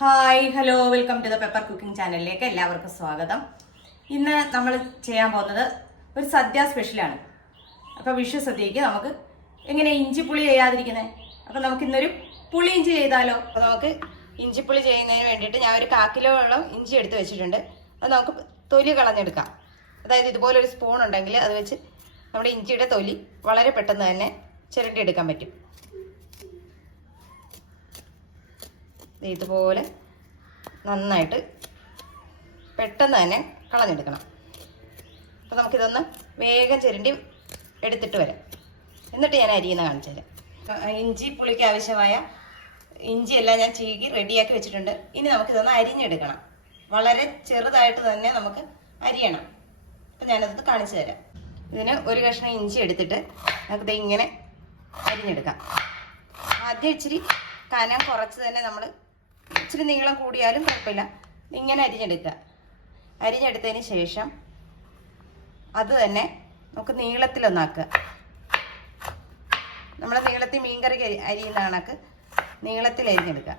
Hi hello welcome to the pepper cooking ചാനലിലേക്ക് എല്ലാവർക്കും സ്വാഗതം. ഇന്ന് നമ്മൾ ചെയ്യാൻ പോകുന്നത് ഒരു സദ്യ സ്പെഷ്യലാണ് അപ്പോൾ വിഷു സദ്യയ്ക്ക് നമുക്ക് എങ്ങനെ ഇഞ്ചിപ്പുളി ചെയ്യാതിരിക്കുന്നത് അപ്പോൾ നമുക്ക് ഇന്നൊരു പുളി ഇഞ്ചി ചെയ്താലോ? അപ്പോൾ നമുക്ക് ഇഞ്ചിപ്പുളി ചെയ്യുന്നതിന് വേണ്ടിയിട്ട് ഞാൻ ഒരു കാക്കിലോ കാക്കിലോളം ഇഞ്ചി എടുത്ത് വെച്ചിട്ടുണ്ട്. അത് നമുക്ക് തൊലി കളഞ്ഞെടുക്കാം. അതായത് ഇതുപോലെ ഒരു സ്പൂൺ ഉണ്ടെങ്കിൽ അത് വെച്ച് നമ്മുടെ ഇഞ്ചിയുടെ തൊലി വളരെ പെട്ടെന്ന് തന്നെ ചിരണ്ടി എടുക്കാൻ പറ്റും ദേ ഇതുപോലെ നന്നായിട്ട് പെട്ടെന്ന് തന്നെ കളഞ്ഞെടുക്കണം. അപ്പോൾ നമുക്കിതൊന്ന് വേഗം ചിരണ്ടി എടുത്തിട്ട് വരാം. എന്നിട്ട് ഞാൻ അരിയുന്ന കാണിച്ചു തരാം. ഇഞ്ചി പുളിക്ക് ആവശ്യമായ ഇഞ്ചി എല്ലാം ഞാൻ ചീകി റെഡിയാക്കി വെച്ചിട്ടുണ്ട്. ഇനി നമുക്കിതൊന്ന് അരിഞ്ഞെടുക്കണം. വളരെ ചെറുതായിട്ട് തന്നെ നമുക്ക് അരിയണം. അപ്പം ഞാനത് കാണിച്ചു തരാം. ഇതിന് ഒരു കഷ്ണം ഇഞ്ചി എടുത്തിട്ട് നമുക്കിത് ഇങ്ങനെ അരിഞ്ഞെടുക്കാം. ആദ്യം ഇച്ചിരി കനം കുറച്ച് തന്നെ നമ്മൾ ഇച്ചിരി നീളം കൂടിയാലും കുഴപ്പമില്ല. ഇങ്ങനെ അരിഞ്ഞെടുക്കുക. അരിഞ്ഞെടുത്തതിന് ശേഷം അത് തന്നെ നമുക്ക് നീളത്തിലൊന്നാക്കുക. നമ്മൾ നീളത്തിൽ മീൻകറി അരി- അരിയുന്ന കണക്ക് നീളത്തിൽ അരിഞ്ഞെടുക്കുക.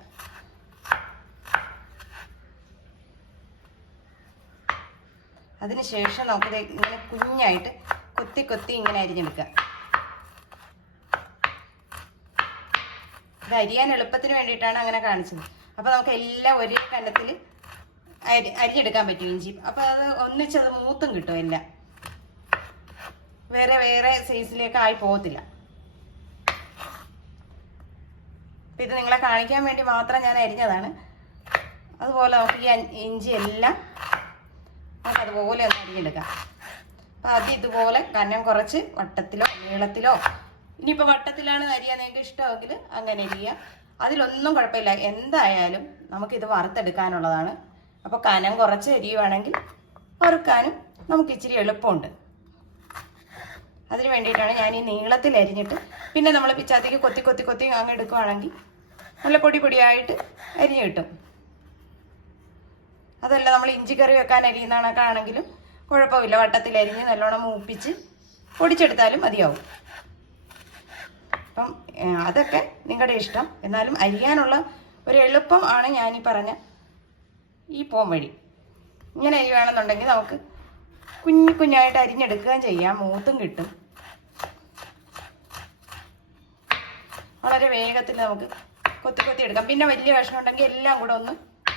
അതിനുശേഷം നമുക്ക് ഇങ്ങനെ കുഞ്ഞായിട്ട് കൊത്തി കൊത്തി ഇങ്ങനെ അരിഞ്ഞെടുക്കുക. ഇത് അരിയാൻ എളുപ്പത്തിന് വേണ്ടിയിട്ടാണ് അങ്ങനെ കാണിച്ചത്. അപ്പോൾ നമുക്ക് എല്ലാം ഒരേ കണ്ടത്തിൽ അരി അരിഞ്ഞെടുക്കാൻ പറ്റും ഇഞ്ചി. അപ്പോൾ അത് ഒന്നിച്ചത് മൂത്തും കിട്ടും എല്ലാം. വേറെ വേറെ സൈസിലേക്ക് ആയി പോകത്തില്ല. അപ്പം ഇത് നിങ്ങളെ കാണിക്കാൻ വേണ്ടി മാത്രം ഞാൻ അരിഞ്ഞതാണ്. അതുപോലെ നമുക്ക് ഈ ഇഞ്ചി എല്ലാം നമുക്ക് അതുപോലെ ഒന്ന് അരിഞ്ഞെടുക്കാം. അപ്പം അത് ഇതുപോലെ കനം കുറച്ച് വട്ടത്തിലോ നീളത്തിലോ. ഇനിയിപ്പോൾ വട്ടത്തിലാണ് അരിയാൻ നിങ്ങൾക്ക് ഇഷ്ടമെങ്കിൽ അങ്ങനെ അരിയുക അതിലൊന്നും കുഴപ്പമില്ല. എന്തായാലും നമുക്കിത് വറുത്തെടുക്കാനുള്ളതാണ്. അപ്പോൾ കനം കുറച്ച് അരിയുവാണെങ്കിൽ വറുക്കാനും നമുക്ക് ഇച്ചിരി എളുപ്പമുണ്ട്. അതിന് വേണ്ടിയിട്ടാണ് ഞാൻ ഈ നീളത്തിൽ അരിഞ്ഞിട്ട് പിന്നെ നമ്മൾ പിച്ചാത്തേക്ക് കൊത്തി കൊത്തി കൊത്തി അങ്ങ് എടുക്കുവാണെങ്കിൽ നല്ല പൊടി പൊടിയായിട്ട് അരിഞ്ഞ് കിട്ടും. അതല്ല നമ്മൾ ഇഞ്ചി കറി വെക്കാൻ അരിയുന്ന കണക്കാണെങ്കിലും കുഴപ്പമില്ല. വട്ടത്തിൽ അരിഞ്ഞ് നല്ലോണം മൂപ്പിച്ച് പൊടിച്ചെടുത്താലും മതിയാവും. അപ്പം അതൊക്കെ നിങ്ങളുടെ ഇഷ്ടം. എന്നാലും അരിയാനുള്ള ഒരു എളുപ്പം ആണ് ഞാനീ പറഞ്ഞ ഈ പോം വഴി. ഇങ്ങനെ അരിയുകയാണെന്നുണ്ടെങ്കിൽ നമുക്ക് കുഞ്ഞു കുഞ്ഞായിട്ട് അരിഞ്ഞെടുക്കുകയും ചെയ്യാം. മൂത്തും കിട്ടും. വളരെ വേഗത്തിൽ നമുക്ക് കൊത്തി കൊത്തി എടുക്കാം. പിന്നെ വലിയ കഷ്ണം ഉണ്ടെങ്കിൽ എല്ലാം കൂടെ ഒന്ന്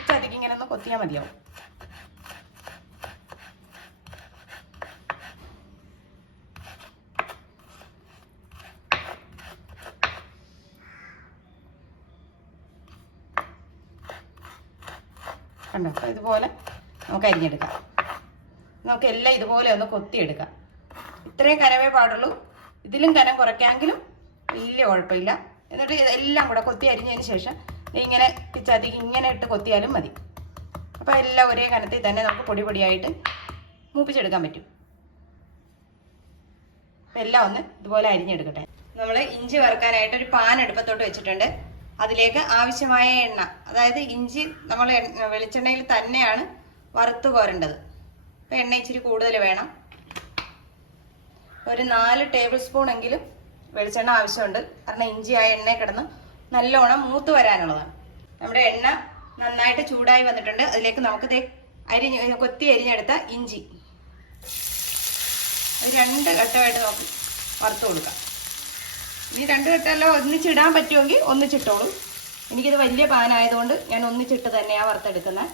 ചതിക്കിങ്ങനെ ഒന്ന് കൊത്തിയാൽ മതിയാവും. കണ്ടോ? അപ്പോൾ ഇതുപോലെ നമുക്ക് അരിഞ്ഞെടുക്കാം. നമുക്ക് എല്ലാം ഇതുപോലെ ഒന്ന് കൊത്തിയെടുക്കാം. ഇത്രയും കനവേ പാടുള്ളൂ. ഇതിലും കനം കുറയ്ക്കാമെങ്കിലും വലിയ കുഴപ്പമില്ല. എന്നിട്ട് ഇതെല്ലാം കൂടെ കൊത്തി അരിഞ്ഞതിന് ശേഷം ഇങ്ങനെ പിച്ചാത്തിക്ക് ഇങ്ങനെ ഇട്ട് കൊത്തിയാലും മതി. അപ്പോൾ എല്ലാം ഒരേ കനത്തിൽ തന്നെ നമുക്ക് പൊടി പൊടിയായിട്ട് മൂപ്പിച്ചെടുക്കാൻ പറ്റും. എല്ലാം ഒന്ന് ഇതുപോലെ അരിഞ്ഞെടുക്കട്ടെ. നമ്മൾ ഇഞ്ചി വറുക്കാനായിട്ട് ഒരു പാൻ എടുപ്പത്തോട്ട് വെച്ചിട്ടുണ്ട്. അതിലേക്ക് ആവശ്യമായ എണ്ണ അതായത് ഇഞ്ചി നമ്മൾ വെളിച്ചെണ്ണയിൽ തന്നെയാണ് വറുത്ത് കോരേണ്ടത്. അപ്പോൾ എണ്ണ ഇച്ചിരി കൂടുതൽ വേണം. ഒരു നാല് ടേബിൾ സ്പൂൺ എങ്കിലും വെളിച്ചെണ്ണ ആവശ്യമുണ്ട്. കാരണം ഇഞ്ചി ആ എണ്ണ കിടന്ന് നല്ലോണം മൂത്ത് വരാനുള്ളതാണ്. നമ്മുടെ എണ്ണ നന്നായിട്ട് ചൂടായി വന്നിട്ടുണ്ട്. അതിലേക്ക് നമുക്ക് ദേ അരിഞ്ഞ് കൊത്തി അരിഞ്ഞെടുത്ത ഇഞ്ചി. രണ്ട് ഘട്ടമായിട്ട് നമുക്ക് വറുത്ത് കൊടുക്കാം. ഇനി രണ്ട് ഘട്ടമല്ല ഒന്നിച്ചിടാൻ പറ്റുമെങ്കിൽ ഒന്നിച്ചിട്ടോളൂ. എനിക്കിത് വലിയ പാനായതുകൊണ്ട് ഞാൻ ഒന്നിച്ചിട്ട് തന്നെയാണ് വറുത്തെടുക്കുന്നത്.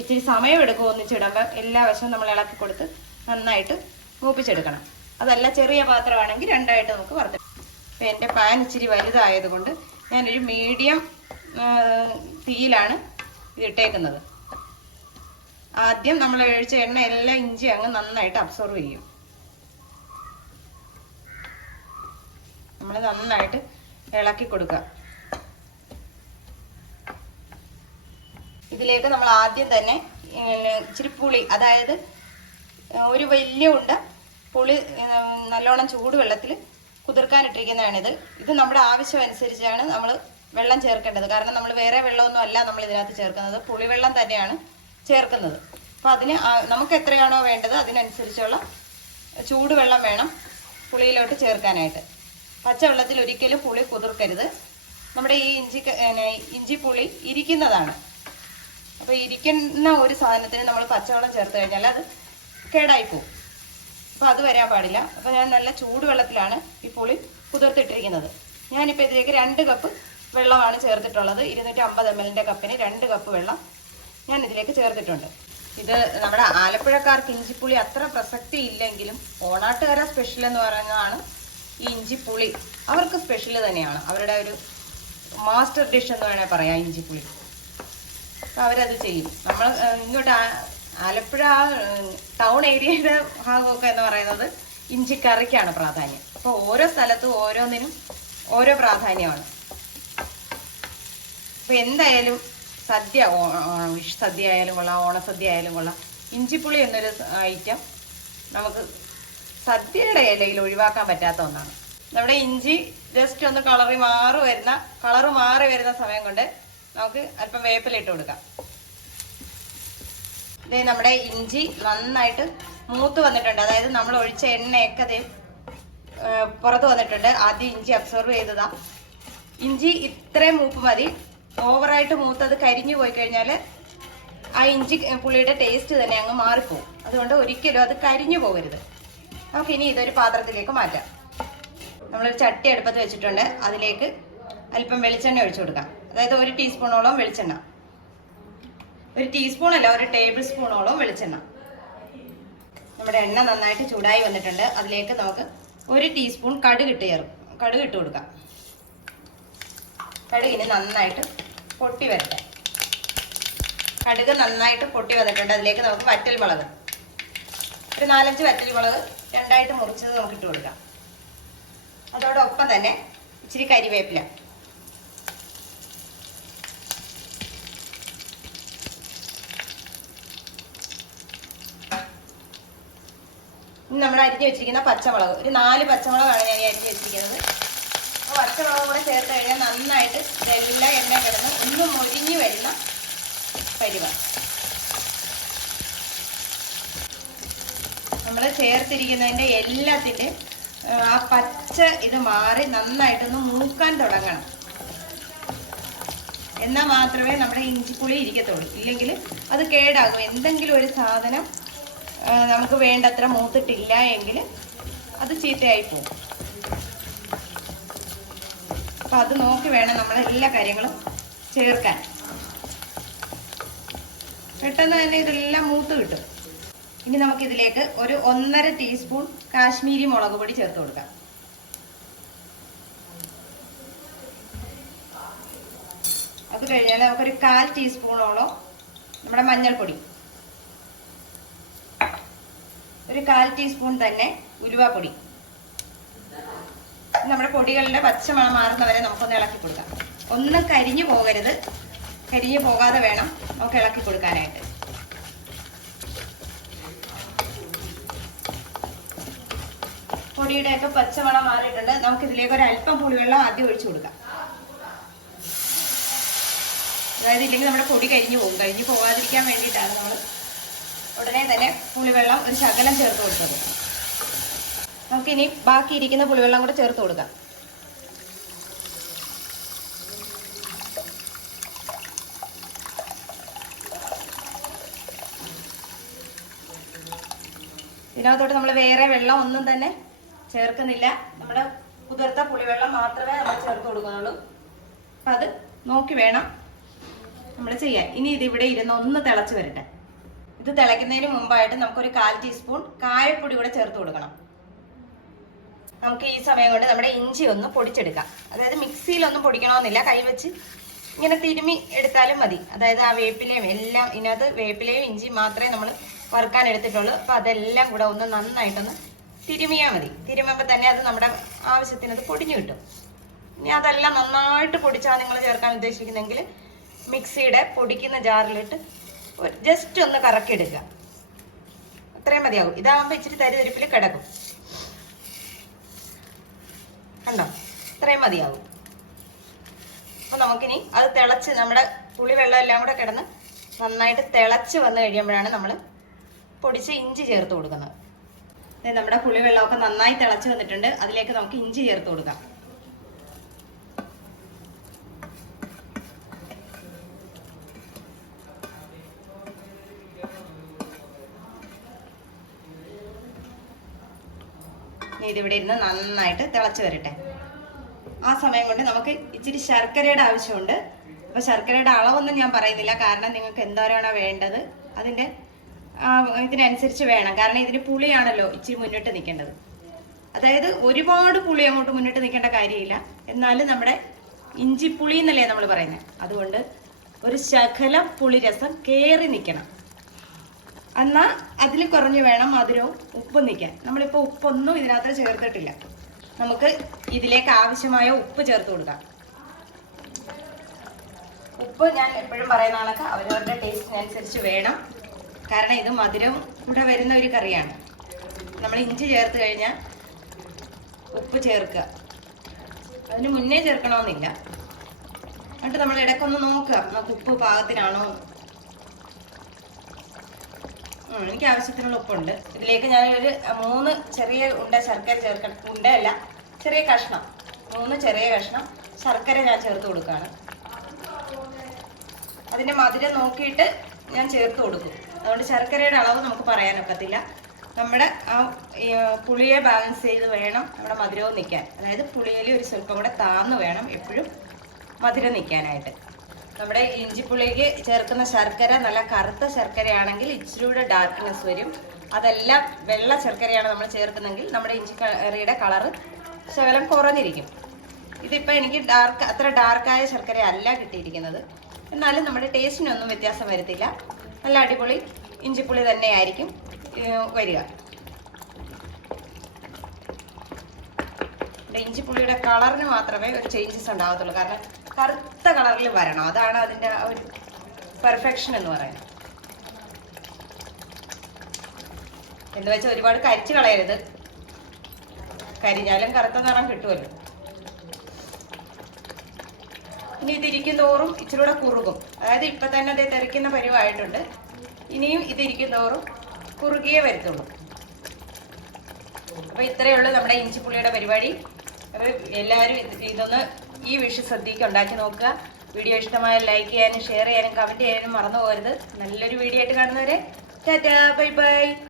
ഇച്ചിരി സമയമെടുക്കും ഒന്നിച്ചിടുമ്പോൾ എല്ലാ വശവും നമ്മൾ ഇളക്കി കൊടുത്ത് നന്നായിട്ട് മൂപ്പിച്ചെടുക്കണം. അതല്ല ചെറിയ പാത്രമാണെങ്കിൽ രണ്ടായിട്ട് നമുക്ക് വറുത്തെടുക്കാം. അപ്പം എന്റെ പാൻ ഇച്ചിരി വലുതായതുകൊണ്ട് ഞാനൊരു മീഡിയം തീയിലാണ് ഇതിട്ടേക്കുന്നത് ആദ്യം നമ്മൾ ഒഴിച്ച എണ്ണ എല്ലാ ഇഞ്ചി അങ്ങ് നന്നായിട്ട് അബ്സോർവ് ചെയ്യും. നമ്മൾ നന്നായിട്ട് ഇളക്കി കൊടുക്കുക. ഇതിലേക്ക് നമ്മൾ ആദ്യം തന്നെ ഇച്ചിരി പുളി അതായത് ഒരു വലിയ ഉണ്ട പുളി നല്ലോണം ചൂടുവെള്ളത്തിൽ കുതിർക്കാനിട്ടിരിക്കുന്നതാണിത് ഇത്. നമ്മുടെ ആവശ്യം അനുസരിച്ചാണ് നമ്മൾ വെള്ളം ചേർക്കേണ്ടത്. കാരണം നമ്മൾ വേറെ വെള്ളമൊന്നും അല്ല നമ്മൾ ഇതിനകത്ത് ചേർക്കുന്നത്. പുളിവെള്ളം തന്നെയാണ് ചേർക്കുന്നത്. അപ്പോൾ അതിന് നമുക്ക് എത്രയാണോ വേണ്ടത് അതിനനുസരിച്ചുള്ള ചൂടുവെള്ളം വേണം പുളിയിലോട്ട് ചേർക്കാനായിട്ട്. പച്ചവെള്ളത്തിൽ ഒരിക്കലും പുളി കുതിർക്കരുത്. നമ്മുടെ ഈ ഇഞ്ചി ഇഞ്ചി പുളി ഇരിക്കുന്നതാണ്. അപ്പോൾ ഇരിക്കുന്ന ഒരു സാധനത്തിന് നമ്മൾ പച്ചവെള്ളം ചേർത്ത് കഴിഞ്ഞാൽ അത് കേടായി പോകും. അപ്പോൾ അത് വരാൻ പാടില്ല. അപ്പോൾ ഞാൻ നല്ല ചൂടുവെള്ളത്തിലാണ് ഈ പുളി കുതിർത്തിട്ടിരിക്കുന്നത്. ഞാനിപ്പോൾ ഇതിലേക്ക് രണ്ട് കപ്പ് വെള്ളമാണ് ചേർത്തിട്ടുള്ളത്. ഇരുന്നൂറ്റി അമ്പത് എം എല്ലിന്റെ കപ്പിന് രണ്ട് കപ്പ് വെള്ളം ഞാൻ ഇതിലേക്ക് ചേർത്തിട്ടുണ്ട്. ഇത് നമ്മുടെ ആലപ്പുഴക്കാർക്ക് ഇഞ്ചിപ്പുളി അത്ര പ്രസക്തി ഇല്ലെങ്കിലും ഓണാട്ടുകാര സ്പെഷ്യൽ എന്ന് പറയുന്നതാണ് ഈ ഇഞ്ചിപ്പുളി അവർക്ക് സ്പെഷ്യൽ തന്നെയാണ്. അവരുടെ ഒരു മാസ്റ്റർ ഡിഷ് എന്ന് വേണേൽ പറയാം ഇഞ്ചിപ്പുളി അപ്പോൾ അവരത് ചെയ്യും. നമ്മൾ ഇങ്ങോട്ട് ആലപ്പുഴ ടൗൺ ഏരിയയുടെ ഭാഗമൊക്കെ എന്ന് പറയുന്നത് ഇഞ്ചിക്കറിക്കാണ് പ്രാധാന്യം. അപ്പോൾ ഓരോ സ്ഥലത്തും ഓരോന്നിനും ഓരോ പ്രാധാന്യമാണ്. അപ്പോൾ എന്തായാലും സദ്യ വിഷ് സദ്യ ആയാലും കൊള്ളാം ഓണസദ്യ ആയാലും കൊള്ളാം. ഇഞ്ചിപ്പുളി എന്നൊരു ഐറ്റം നമുക്ക് സദ്യയുടെ ഇലയിൽ ഒഴിവാക്കാൻ പറ്റാത്ത ഒന്നാണ്. നമ്മുടെ ഇഞ്ചി ജസ്റ്റ് ഒന്ന് കളറി മാറി വരുന്ന കളർ മാറി വരുന്ന സമയം കൊണ്ട് നമുക്ക് അല്പം വേപ്പിലിട്ട് കൊടുക്കാം. ഇതേ നമ്മുടെ ഇഞ്ചി നന്നായിട്ട് മൂത്ത് വന്നിട്ടുണ്ട്. അതായത് നമ്മൾ ഒഴിച്ച എണ്ണയൊക്കെ അതേ പുറത്ത് വന്നിട്ടുണ്ട്. ആദ്യം ഇഞ്ചി അബ്സോർവ് ചെയ്തതാ. ഇഞ്ചി ഇത്രയും മൂപ്പ് മതി. ഓവറായിട്ട് മൂത്തത് കരിഞ്ഞു പോയി കഴിഞ്ഞാൽ ആ ഇഞ്ചി പുളിയുടെ ടേസ്റ്റ് തന്നെ അങ്ങ് മാറിപ്പോവും. അതുകൊണ്ട് ഒരിക്കലും അത് കരിഞ്ഞു പോകരുത്. നമുക്ക് ഇനി ഇതൊരു പാത്രത്തിലേക്ക് മാറ്റാം. നമ്മളൊരു ചട്ടി അടുപ്പത്ത് വെച്ചിട്ടുണ്ട്. അതിലേക്ക് അല്പം വെളിച്ചെണ്ണ ഒഴിച്ചു കൊടുക്കാം. അതായത് ഒരു ടീസ്പൂണോളം വെളിച്ചെണ്ണ. ഒരു ടീസ്പൂൺ അല്ല ഒരു ടേബിൾ സ്പൂണോളം വെളിച്ചെണ്ണ. നമ്മുടെ എണ്ണ നന്നായിട്ട് ചൂടായി വന്നിട്ടുണ്ട്. അതിലേക്ക് നമുക്ക് ഒരു ടീസ്പൂൺ കടുക് ഇട്ട് ചേർക്കും. കടുക് ഇട്ട് കൊടുക്കാം. കടുകിന് നന്നായിട്ട് പൊട്ടി വരട്ടെ. കടുക് നന്നായിട്ട് പൊട്ടി വന്നിട്ടുണ്ട്. അതിലേക്ക് നമുക്ക് വറ്റൽ മുളക് ഒരു നാലഞ്ച് വറ്റൽ മുളക് രണ്ടായിട്ട് മുറിച്ചത് നമുക്ക് ഇട്ട് കൊടുക്കാം. അതോടൊപ്പം തന്നെ ഇച്ചിരി കരിവേപ്പില. നമ്മൾ അരിഞ്ഞു വെച്ചിരിക്കുന്ന പച്ചമുളക്. ഒരു നാല് പച്ചമുളകാണ് ഞാൻ അരിഞ്ഞു വെച്ചിരിക്കുന്നത്. അപ്പോൾ പച്ചമുളക് കൂടെ ചേർത്ത് കഴിഞ്ഞാൽ നന്നായിട്ട് ഇതെല്ലാം എണ്ണ കിടന്ന് ഒന്ന് മുരിഞ്ഞു വരുന്ന പരിവാണ് നമ്മൾ ചേർത്തിരിക്കുന്നതിന്റെ എല്ലാത്തിന്റെ ആ പച്ച ഇത് മാറി നന്നായിട്ടൊന്ന് മൂക്കാൻ തുടങ്ങണം. എന്നാൽ മാത്രമേ നമ്മുടെ ഇഞ്ചിപ്പുളി ഇരിക്കത്തുള്ളൂ. ഇല്ലെങ്കിൽ അത് കേടാകും. എന്തെങ്കിലും ഒരു സാധനം നമുക്ക് വേണ്ടത്ര മൂത്തിട്ടില്ല എങ്കിൽ അത് ചീത്തയായി പോകും. അപ്പം അത് നോക്കി വേണം നമ്മൾ എല്ലാ കാര്യങ്ങളും ചേർക്കാൻ. പെട്ടെന്ന് തന്നെ ഇതെല്ലാം മൂത്ത് കിട്ടും. ഇനി നമുക്കിതിലേക്ക് ഒരു ഒന്നര ടീസ്പൂൺ കാശ്മീരി മുളക് പൊടി ചേർത്ത് കൊടുക്കാം. അത് കഴിഞ്ഞാൽ നമുക്കൊരു കാൽ ടീസ്പൂണോളം നമ്മുടെ മഞ്ഞൾപ്പൊടി. ഒരു കാൽ ടീസ്പൂൺ തന്നെ ഉലുവാപ്പൊടി. നമ്മുടെ പൊടികളുടെ പച്ചമണം മാറുന്നവരെ നമുക്കൊന്ന് ഇളക്കി കൊടുക്കാം. ഒന്നും കരിഞ്ഞു പോകരുത്. കരിഞ്ഞു പോകാതെ വേണം നമുക്ക് ഇളക്കി കൊടുക്കാനായിട്ട്. പൊടിയുടെയൊക്കെ പച്ചമണം മാറിയിട്ടുണ്ട് നമുക്ക് ഇതിലേക്ക് ഒരു അല്പം പുളിവെള്ളം ആദ്യം ഒഴിച്ചു കൊടുക്കാം. അതായത് ഇല്ലെങ്കിൽ നമ്മുടെ പൊടി കരിഞ്ഞു പോകും. കരിഞ്ഞു പോകാതിരിക്കാൻ വേണ്ടിയിട്ടാണ് നമ്മൾ ഉടനെ തന്നെ പുളിവെള്ളം ഒരു ശകലം ചേർത്ത് കൊടുത്തത്. നമുക്കിനി ബാക്കി ഇരിക്കുന്ന പുളിവെള്ളം കൂടെ ചേർത്ത് കൊടുക്കാം. ഇതിനകത്തോട്ട് നമ്മൾ വേറെ വെള്ളം ഒന്നും തന്നെ ചേർക്കുന്നില്ല. നമ്മുടെ കുതിർത്ത പുളിവെള്ളം മാത്രമേ നമ്മൾ ചേർത്ത് കൊടുക്കുന്നുള്ളൂ. അപ്പം അത് നോക്കി വേണം നമ്മൾ ചെയ്യാൻ. ഇനി ഇത് ഇവിടെ ഇരുന്ന് ഒന്ന് തിളച്ച് വരട്ടെ. ഇത് തിളയ്ക്കുന്നതിന് മുമ്പായിട്ട് നമുക്കൊരു കാൽ ടീസ്പൂൺ കായപ്പൊടി കൂടെ ചേർത്ത് കൊടുക്കണം. നമുക്ക് ഈ സമയം കൊണ്ട് നമ്മുടെ ഇഞ്ചി ഒന്ന് പൊടിച്ചെടുക്കാം. അതായത് മിക്സിയിലൊന്നും പൊടിക്കണമെന്നില്ല. കൈവച്ച് ഇങ്ങനെ തിരുമി എടുത്താലും മതി. അതായത് ആ വേപ്പിലയും എല്ലാം ഇതിനകത്ത് വേപ്പിലയും ഇഞ്ചിയും മാത്രമേ നമ്മൾ വറുക്കാൻ എടുത്തിട്ടുള്ളൂ. അപ്പം അതെല്ലാം കൂടെ ഒന്ന് നന്നായിട്ടൊന്ന് തിരുമിയാൽ മതി. തിരുമുമ്പോൾ തന്നെ അത് നമ്മുടെ ആവശ്യത്തിന് അത് പൊടിഞ്ഞു കിട്ടും. ഇനി അതെല്ലാം നന്നായിട്ട് പൊടിച്ചാണ് നിങ്ങൾ ചേർക്കാൻ ഉദ്ദേശിക്കുന്നെങ്കിൽ മിക്സിയുടെ പൊടിക്കുന്ന ജാറിലിട്ട് ജസ്റ്റ് ഒന്ന് കറക്കി എടുക്കുക അത്രയും മതിയാകും ഇതാകുമ്പോൾ ഇച്ചിരി തരിതരിപ്പിൽ കിടക്കും. കണ്ടോ? ഇത്രയും മതിയാകും അപ്പോൾ നമുക്കിനി അത് തിളച്ച് നമ്മുടെ പുളിവെള്ളം എല്ലാം കൂടെ കിടന്ന് നന്നായിട്ട് തിളച്ച് വന്നു കഴിയുമ്പോഴാണ് നമ്മൾ പൊടിച്ച് ഇഞ്ചി ചേർത്ത് കൊടുക്കുന്നത്. നമ്മുടെ പുളിവെള്ളമൊക്കെ നന്നായി തിളച്ച് വന്നിട്ടുണ്ട്. അതിലേക്ക് നമുക്ക് ഇഞ്ചി ചേർത്ത് കൊടുക്കാം. ഇതിവിടെ ഇരുന്ന് നന്നായിട്ട് തിളച്ചു വരട്ടെ. ആ സമയം കൊണ്ട് നമുക്ക് ഇച്ചിരി ശർക്കരയുടെ ആവശ്യമുണ്ട്. അപ്പോൾ ശർക്കരയുടെ അളവൊന്നും ഞാൻ പറയുന്നില്ല. കാരണം നിങ്ങൾക്ക് എന്തോരാണോ വേണ്ടത്? അതിന്റെ ഇതിനനുസരിച്ച് വേണം. കാരണം ഇതിന് പുളിയാണല്ലോ ഇച്ചിരി മുന്നിട്ട് നിൽക്കേണ്ടത്. അതായത് ഒരുപാട് പുളി അങ്ങോട്ട് മുന്നിട്ട് നിൽക്കേണ്ട കാര്യമില്ല. എന്നാലും നമ്മുടെ ഇഞ്ചി പുളി എന്നല്ലേ നമ്മൾ പറയുന്നത്. അതുകൊണ്ട് ഒരു ശകല പുളിരസം കയറി നിൽക്കണം. എന്നാൽ അതിൽ കുറഞ്ഞ് വേണം മധുരവും ഉപ്പും നിൽക്കാൻ. നമ്മളിപ്പോൾ ഉപ്പൊന്നും ഇതിനകത്ത് ചേർത്തിട്ടില്ല. നമുക്ക് ഇതിലേക്ക് ആവശ്യമായ ഉപ്പ് ചേർത്ത് കൊടുക്കാം. ഉപ്പ് ഞാൻ എപ്പോഴും പറയുന്ന കണക്ക് അവരവരുടെ ടേസ്റ്റിനനുസരിച്ച് വേണം. കാരണം ഇത് മധുരം കൂടെ വരുന്ന ഒരു കറിയാണ്. നമ്മൾ ഇഞ്ചി ചേർത്ത് കഴിഞ്ഞാൽ ഉപ്പ് ചേർക്കുക. അതിന് മുന്നേ ചേർക്കണമെന്നില്ല. എന്നിട്ട് നമ്മൾ ഇടയ്ക്കൊന്ന് നോക്കുക. നമുക്ക് ഉപ്പ് പാകത്തിനാണോ? എനിക്ക് ആവശ്യത്തിനുള്ള ഉപ്പുണ്ട്. ഇതിലേക്ക് ഞാൻ ഒരു മൂന്ന് ചെറിയ ഉണ്ട ശർക്കര ചേർക്ക ഉണ്ടയല്ല ചെറിയ കഷ്ണം. മൂന്ന് ചെറിയ കഷ്ണം ശർക്കര ഞാൻ ചേർത്ത് കൊടുക്കുകയാണ്. അതിന്റെ മധുരം നോക്കിയിട്ട് ഞാൻ ചേർത്ത് കൊടുക്കും. അതുകൊണ്ട് ശർക്കരയുടെ അളവ് നമുക്ക് പറയാനൊക്കത്തില്ല നമ്മുടെ ആ പുളിയെ ബാലൻസ് ചെയ്ത് വേണം നമ്മുടെ മധുരവും നിൽക്കാൻ. അതായത് പുളിയിൽ ഒരു സ്വല്പം കൂടെ താന്ന് വേണം എപ്പോഴും മധുരം നിൽക്കാനായിട്ട്. നമ്മുടെ ഇഞ്ചിപ്പുളിക്ക് ചേർക്കുന്ന ശർക്കര നല്ല കറുത്ത ശർക്കരയാണെങ്കിൽ ഇച്ചിരി കൂടെ ഡാർക്ക്നെസ് വരും. അതെല്ലാം വെള്ള ശർക്കരയാണ് നമ്മൾ ചേർക്കുന്നതെങ്കിൽ നമ്മുടെ ഇഞ്ചി കറിയുടെ കളറ് ശകലം കുറഞ്ഞിരിക്കും. ഇതിപ്പോൾ എനിക്ക് ഡാർക്ക് അത്ര ഡാർക്കായ ശർക്കര അല്ല കിട്ടിയിരിക്കുന്നത്. എന്നാലും നമ്മുടെ ടേസ്റ്റിനൊന്നും വ്യത്യാസം വരത്തില്ല. നല്ല അടിപൊളി ഇഞ്ചിപ്പുളി തന്നെയായിരിക്കും വരിക. ഇഞ്ചിപ്പുളിയുടെ കളറിന് മാത്രമേ ഒരു ചേഞ്ചസ് ഉണ്ടാകത്തുള്ളൂ. കാരണം കറുത്ത കളറിൽ വരണം. അതാണ് അതിന്റെ ഒരു പെർഫെക്ഷൻ എന്ന് പറയുന്നത്. എന്ന് വെച്ചാൽ ഒരുപാട് കരിച്ചു കളയരുത്. കരിഞ്ഞാലും കറുത്ത നിറം കിട്ടുമല്ലോ. ഇനി ഇതിരിക്കും തോറും ഇച്ചിരി കൂടെ കുറുകും. അതായത് ഇപ്പൊ തന്നെ അത് തെറിക്കുന്ന പരിവായിട്ടുണ്ട്. ഇനിയും ഇതിരിക്കും തോറും കുറുകിയേ വരത്തുള്ളൂ. അപ്പൊ ഇത്രയേ ഉള്ളൂ നമ്മുടെ ഇഞ്ചിപ്പുള്ളിയുടെ പരിപാടി. അപ്പൊ എല്ലാവരും ഇതൊന്ന് ഈ വിഷു സദ്യക്ക് ഉണ്ടാക്കി നോക്കുക. വീഡിയോ ഇഷ്ടമായ ലൈക്ക് ചെയ്യാനും ഷെയർ ചെയ്യാനും കമന്റ് ചെയ്യാനും മറന്നു പോകരുത്. നല്ലൊരു വീഡിയോ ആയിട്ട് കാണുന്നവരെ. Tata bye bye.